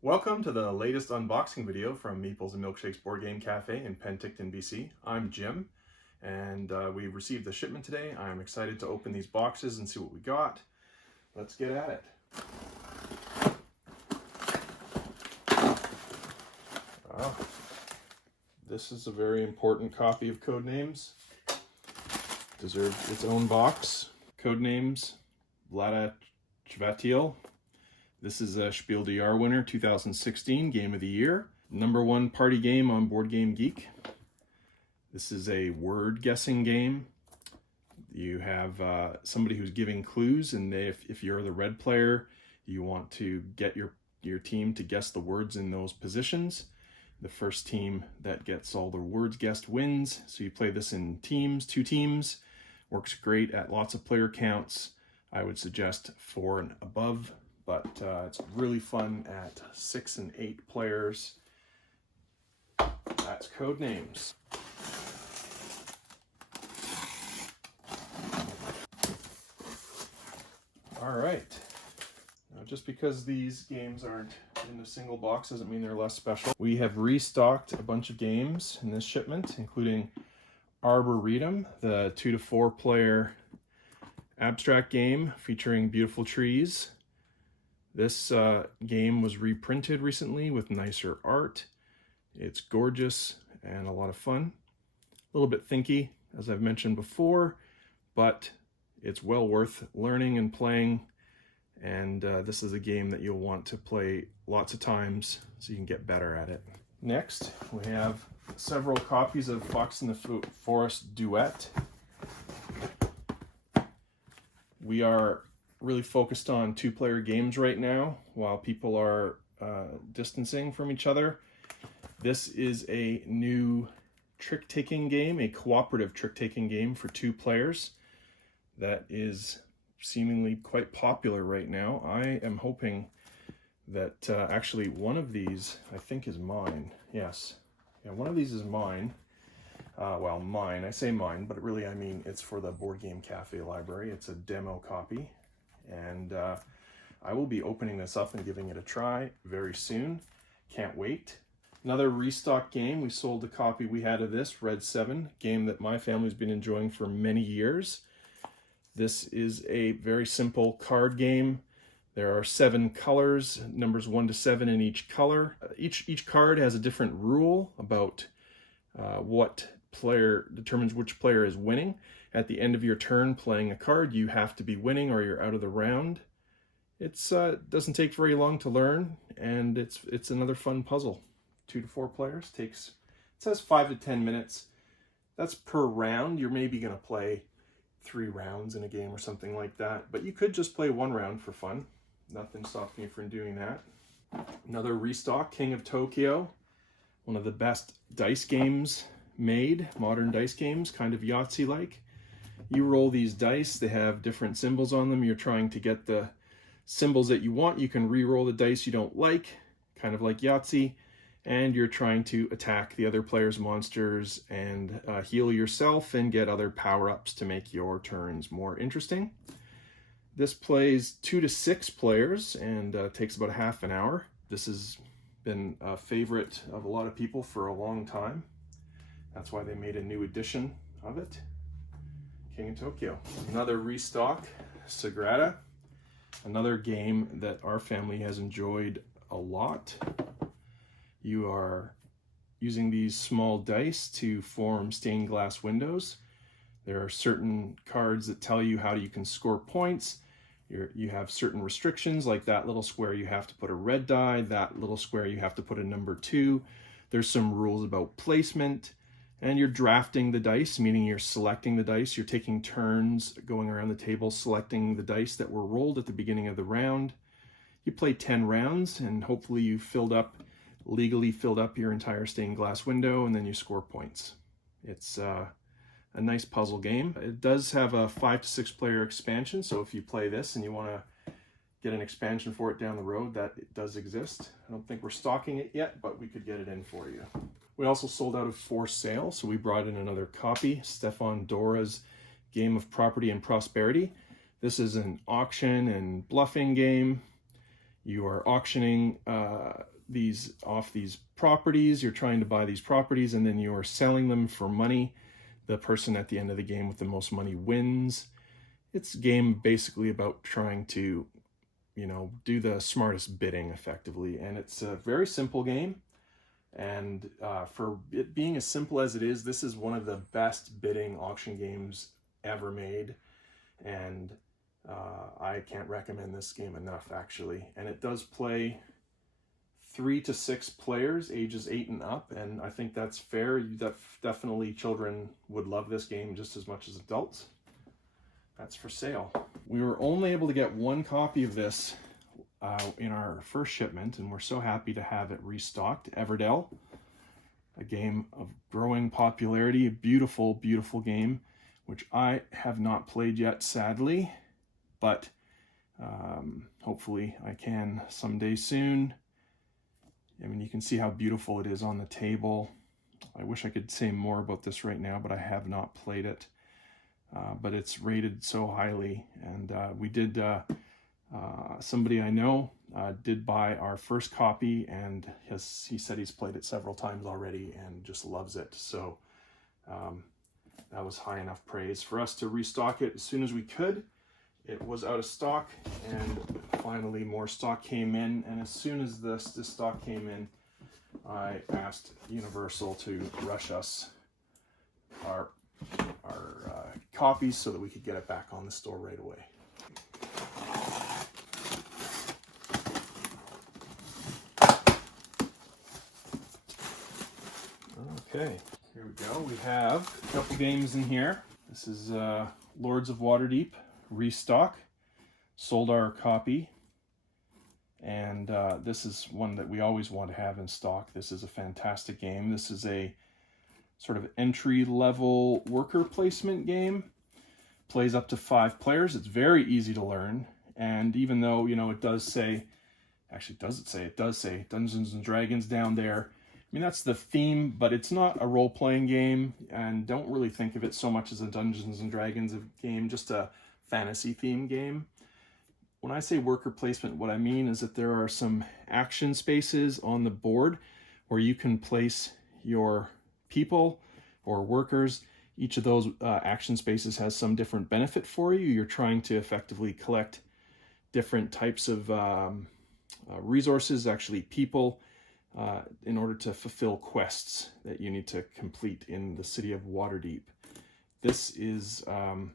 Welcome to the latest unboxing video from Meeples and Milkshakes Board Game Cafe in Penticton, BC. I'm Jim, and we received the shipment today. I'm excited to open these boxes and see what we got. Let's get at it. This is a very important copy of Codenames. Deserves its own box. Codenames, Vlada Chvatil. This is a Spiel des Jahres winner, 2016, Game of the Year. #1 party game on Board Game Geek. This is a word guessing game. You have somebody who's giving clues, and if you're the red player, you want to get your team to guess the words in those positions. The first team that gets all the words guessed wins. So you play this in teams, 2 teams. Works great at lots of player counts. I would suggest 4 and above. But it's really fun at 6 and 8 players. That's Codenames. All right. Now, just because these games aren't in a single box doesn't mean they're less special. We have restocked a bunch of games in this shipment, including Arboretum, the 2 to 4 player abstract game featuring beautiful trees. This game was reprinted recently with nicer art. It's gorgeous and a lot of fun. A little bit thinky, as I've mentioned before, but it's well worth learning and playing. And this is a game that you'll want to play lots of times so you can get better at it. Next, we have several copies of Quacks of the Forest Duet. We are really focused on 2-player games right now while people are distancing from each other. This is a new trick-taking game, a cooperative trick-taking game for 2 players that is seemingly quite popular right now. I am hoping that actually one of these I think is mine. Yes, yeah, one of these is mine. Well, mine, I say mine, but really I mean it's for the Board Game Cafe library. It's a demo copy. And I will be opening this up and giving it a try very soon. Can't wait. Another restock game. We sold a copy we had of this, Red 7, game that my family's been enjoying for many years. This is a very simple card game. There are 7 colors, numbers 1 to 7 in each color. Each card has a different rule about what player determines which player is winning. At the end of your turn playing a card, you have to be winning or you're out of the round. It doesn't take very long to learn, and it's another fun puzzle. 2 to 4 players it says 5 to 10 minutes. That's per round. You're maybe going to play 3 rounds in a game or something like that, but you could just play 1 round for fun. Nothing stops me from doing that. Another restock, King of Tokyo, one of the best dice games made, modern dice games, kind of Yahtzee-like. You roll these dice, they have different symbols on them. You're trying to get the symbols that you want. You can re-roll the dice you don't like, kind of like Yahtzee, and you're trying to attack the other player's monsters and heal yourself and get other power-ups to make your turns more interesting. This plays 2 to 6 players and takes about half an hour. This has been a favorite of a lot of people for a long time. That's why they made a new edition of it. King of Tokyo. Another restock, Sagrada. Another game that our family has enjoyed a lot. You are using these small dice to form stained glass windows. There are certain cards that tell you how you can score points. You have certain restrictions, like that little square you have to put a red die, that little square you have to put a number 2. There's some rules about placement. And you're drafting the dice, meaning you're selecting the dice. You're taking turns going around the table, selecting the dice that were rolled at the beginning of the round. You play 10 rounds, and hopefully you legally filled up your entire stained glass window, and then you score points. It's a nice puzzle game. It does have a 5 to 6 player expansion, so if you play this and you want to get an expansion for it down the road, that it does exist. I don't think we're stocking it yet, but we could get it in for you. We also sold out of For Sale, so we brought in another copy, Stefan Dora's Game of Property and Prosperity. This is an auction and bluffing game. You are auctioning these properties. You're trying to buy these properties, and then you're selling them for money. The person at the end of the game with the most money wins. It's a game basically about trying to, do the smartest bidding effectively. And it's a very simple game. And for it being as simple as it is, this is one of the best bidding auction games ever made. And I can't recommend this game enough, actually. And it does play 3 to 6 players, ages 8 and up, and I think that's fair. Definitely children would love this game just as much as adults. That's for sale. We were only able to get 1 copy of this in our first shipment, and we're so happy to have it restocked. Everdell, a game of growing popularity, a beautiful, beautiful game, which I have not played yet, sadly, but hopefully I can someday soon. I mean, you can see how beautiful it is on the table. I wish I could say more about this right now, but I have not played it. But it's rated so highly, and we did, somebody I know did buy our first copy, and he said he's played it several times already and just loves it. So that was high enough praise for us to restock it as soon as we could. It was out of stock, and finally more stock came in, and as soon as this stock came in, I asked Universal to rush us our copies so that we could get it back on the store right away. Okay, here we go. We have a couple games in here. This is Lords of Waterdeep restock. Sold our copy, and this is one that we always want to have in stock. This is a fantastic game. This is a sort of entry-level worker placement game. Plays up to 5 players. It's very easy to learn, and even though, it does say, actually, does it say? It does say Dungeons and Dragons down there. I mean, that's the theme, but it's not a role-playing game, and don't really think of it so much as a Dungeons and Dragons game, just a fantasy theme game. When I say worker placement, what I mean is that there are some action spaces on the board where you can place your people or workers. Each of those action spaces has some different benefit for you. You're trying to effectively collect different types of resources, actually people, in order to fulfill quests that you need to complete in the city of Waterdeep. This is one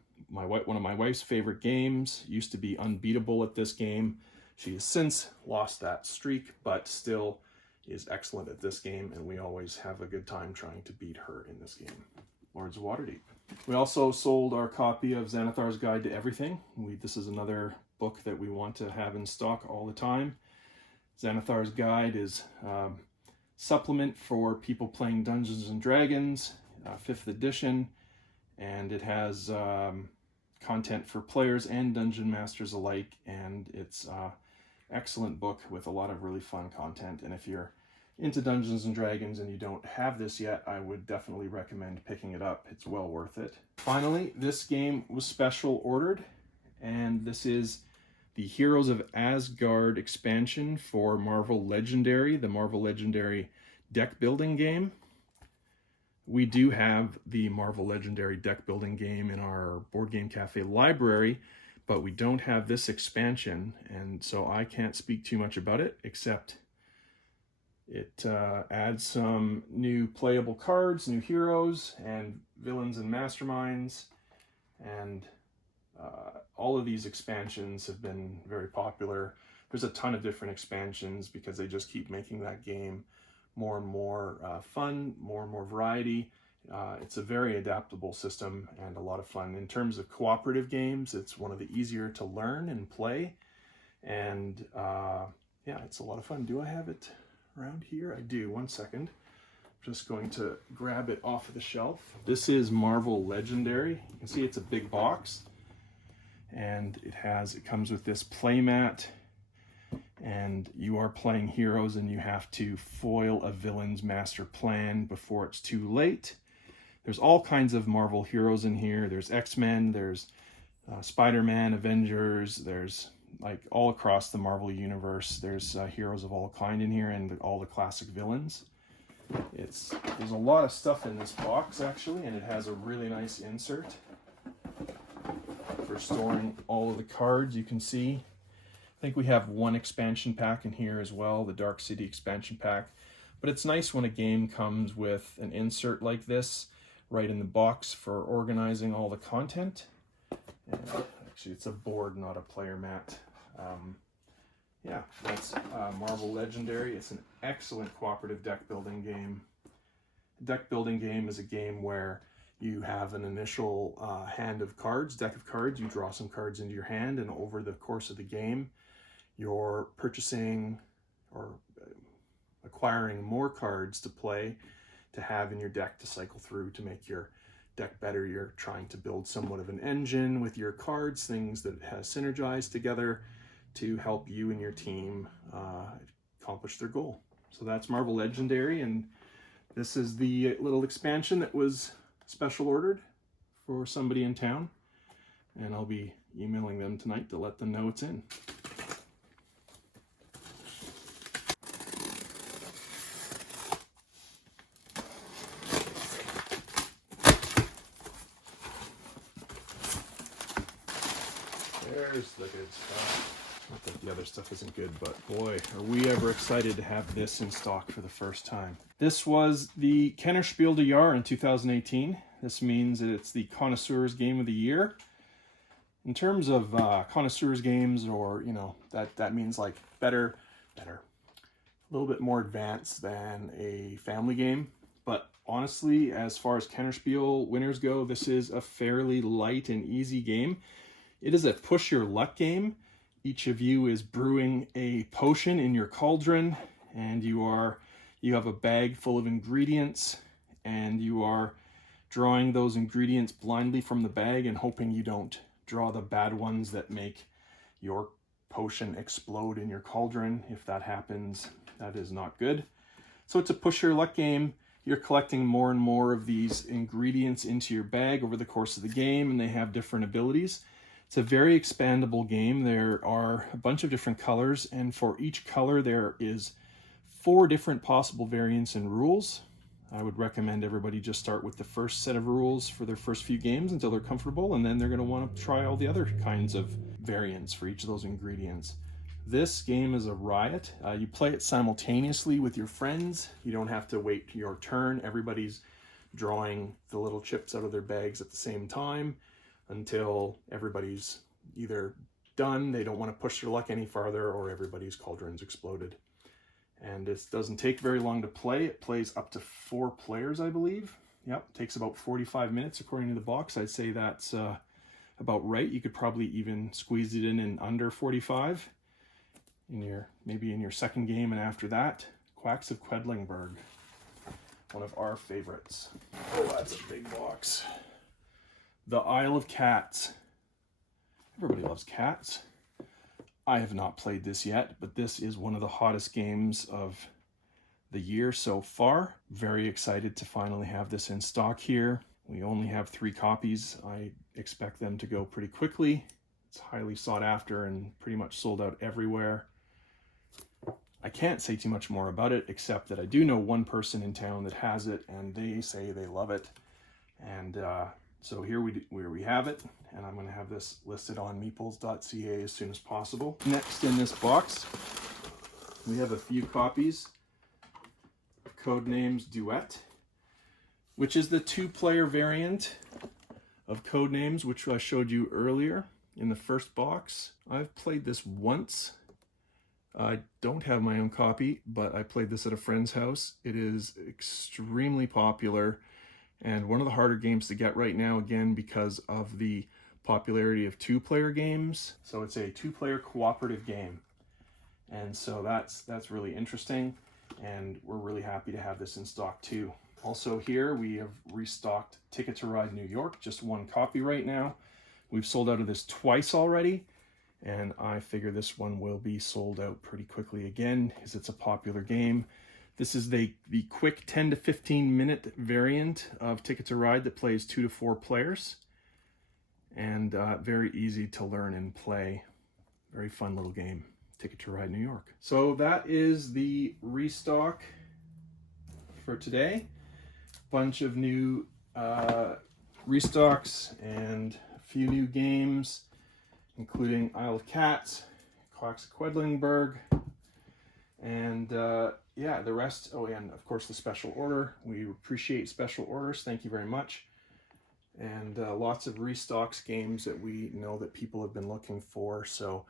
of my wife's favorite games. Used to be unbeatable at this game. She has since lost that streak, but still is excellent at this game, and we always have a good time trying to beat her in this game. Lords of Waterdeep. We also sold our copy of Xanathar's Guide to Everything. This is another book that we want to have in stock all the time. Xanathar's Guide is supplement for people playing Dungeons and Dragons, 5th edition, and it has content for players and dungeon masters alike, and it's excellent book with a lot of really fun content. And if you're into Dungeons and Dragons and you don't have this yet, I would definitely recommend picking it up. It's well worth it. Finally, this game was special ordered, and this is the Heroes of Asgard expansion for Marvel Legendary, the Marvel Legendary deck building game. We do have the Marvel Legendary deck building game in our Board Game Cafe library, but we don't have this expansion, and so I can't speak too much about it, except it adds some new playable cards, new heroes, and villains and masterminds, and all of these expansions have been very popular. There's a ton of different expansions because they just keep making that game more and more fun, more and more variety. It's a very adaptable system and a lot of fun. In terms of cooperative games, it's one of the easier to learn and play. And yeah, it's a lot of fun. Do I have it around here? I do. One second. I'm just going to grab it off of the shelf. This is Marvel Legendary. You can see it's a big box. And it comes with this playmat. And you are playing heroes, and you have to foil a villain's master plan before it's too late. There's all kinds of Marvel heroes in here. There's X-Men, there's Spider-Man, Avengers, there's like all across the Marvel universe. There's heroes of all kind in here, and all the classic villains. There's a lot of stuff in this box actually, and it has a really nice insert for storing all of the cards. You can see, I think we have one expansion pack in here as well, the Dark City expansion pack. But it's nice when a game comes with an insert like this right in the box for organizing all the content. And actually, it's a board, not a player mat. Yeah, that's Marvel Legendary. It's an excellent cooperative deck building game. Deck building game is a game where you have an initial hand of cards, deck of cards. You draw some cards into your hand, and over the course of the game, you're purchasing or acquiring more cards to play, to have in your deck to cycle through to make your deck better. You're trying to build somewhat of an engine with your cards, things that has synergized together to help you and your team accomplish their goal. So that's Marvel Legendary, and this is the little expansion that was special ordered for somebody in town, and I'll be emailing them tonight to let them know it's in. There's the good stuff. Not that the other stuff isn't good, but boy, are we ever excited to have this in stock for the first time. This was the Kennerspiel des Jahres in 2018. This means that it's the Connoisseur's Game of the Year. In terms of Connoisseur's games, or, you know, that means like better, a little bit more advanced than a family game. But honestly, as far as Kennerspiel winners go, this is a fairly light and easy game. It is a push your luck game. Each of you is brewing a potion in your cauldron, and you have a bag full of ingredients, and you are drawing those ingredients blindly from the bag and hoping you don't draw the bad ones that make your potion explode in your cauldron. If that happens, that is not good. So it's a push your luck game. You're collecting more and more of these ingredients into your bag over the course of the game, and they have different abilities. It's a very expandable game. There are a bunch of different colors, and for each color there is 4 different possible variants and rules. I would recommend everybody just start with the first set of rules for their first few games until they're comfortable, and then they're going to want to try all the other kinds of variants for each of those ingredients. This game is a riot. You play it simultaneously with your friends. You don't have to wait your turn. Everybody's drawing the little chips out of their bags at the same time until everybody's either done, they don't want to push their luck any farther, or everybody's cauldron's exploded. And it doesn't take very long to play. It plays up to 4 players, I believe. Yep, it takes about 45 minutes according to the box. I'd say that's about right. You could probably even squeeze it in under 45 maybe in your second game. And after that, Quacks of Quedlinburg, one of our favorites. Oh, that's a big box. The Isle of Cats. Everybody loves cats. I have not played this yet, but this is one of the hottest games of the year so far. Very excited to finally have this in stock here. We only have 3 copies. I expect them to go pretty quickly. It's highly sought after and pretty much sold out everywhere. I can't say too much more about it, except that I do know one person in town that has it, and they say they love it. And so here we have it, and I'm going to have this listed on meeples.ca as soon as possible. Next in this box, we have a few copies of Codenames Duet, which is the 2-player variant of Codenames, which I showed you earlier in the first box. I've played this once. I don't have my own copy, but I played this at a friend's house. It is extremely popular and one of the harder games to get right now, again, because of the popularity of 2-player games. So it's a 2-player cooperative game. And so that's really interesting, and we're really happy to have this in stock too. Also here we have restocked Ticket to Ride New York, just 1 copy right now. We've sold out of this twice already, and I figure this one will be sold out pretty quickly again, because it's a popular game. This is the quick 10 to 15 minute variant of Ticket to Ride that plays 2 to 4 players, and very easy to learn and play. Very fun little game. Ticket to Ride New York. So that is the restock for today. Bunch of new restocks and a few new games, including Isle of Cats, Quacks of Quedlinburg, and yeah, the rest. Oh, and of course the special order. We appreciate special orders. Thank you very much. And lots of restocks, games that we know that people have been looking for. So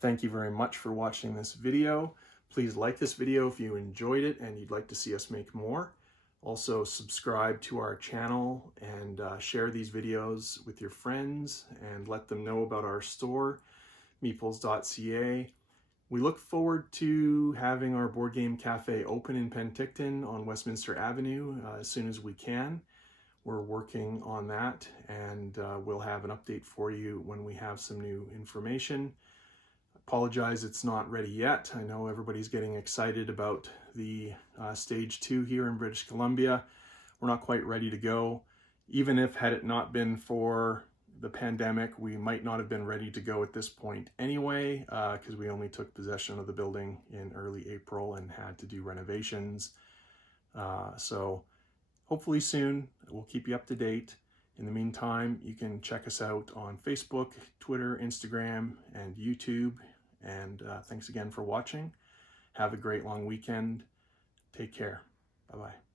thank you very much for watching this video. Please like this video if you enjoyed it and you'd like to see us make more. Also subscribe to our channel and share these videos with your friends and let them know about our store, meeples.ca. We look forward to having our board game cafe open in Penticton on Westminster Avenue as soon as we can. We're working on that, and we'll have an update for you when we have some new information. Apologize it's not ready yet. I know everybody's getting excited about the stage 2 here in British Columbia. We're not quite ready to go. Even if had it not been for the pandemic, we might not have been ready to go at this point anyway, because we only took possession of the building in early April and had to do renovations. So hopefully soon. We'll keep you up to date. In the meantime, you can check us out on Facebook, Twitter, Instagram, and YouTube. And thanks again for watching. Have a great long weekend. Take care. Bye-bye.